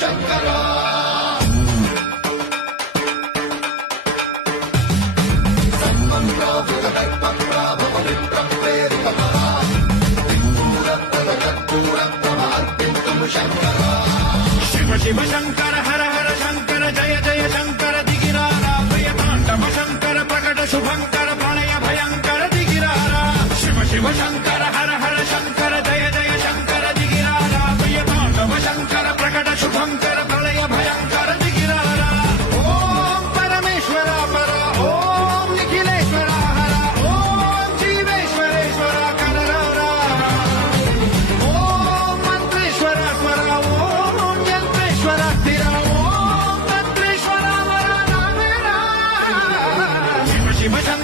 శంకరా శివ శివ శంకర హర హర శంకర జయ జయ శంకర దిగిరారా ప్రియ తాండవ శంకర ప్రకట శుభంకర ప్రళయ భయంకర దిగిరారా శివ శివ శంకర హర హర శంకర జయ జయ శంకర దిగిరారా ప్రియ తాండవ శంకర ప్రకట శుభంకర ప్రళయ భయంకర దిగిరారా ఓం పరమేశ్వర పర ఓం నిఖిలేశ్వర హర ఓం జీవేశ్వరేశ్వర కరరా ఓం మంత్రేశ్వర స్వర ఓం యంత్రేశ్వర స్థిర ఓం తంత్రేశ్వర వర నామేరా శివ శివ శంకర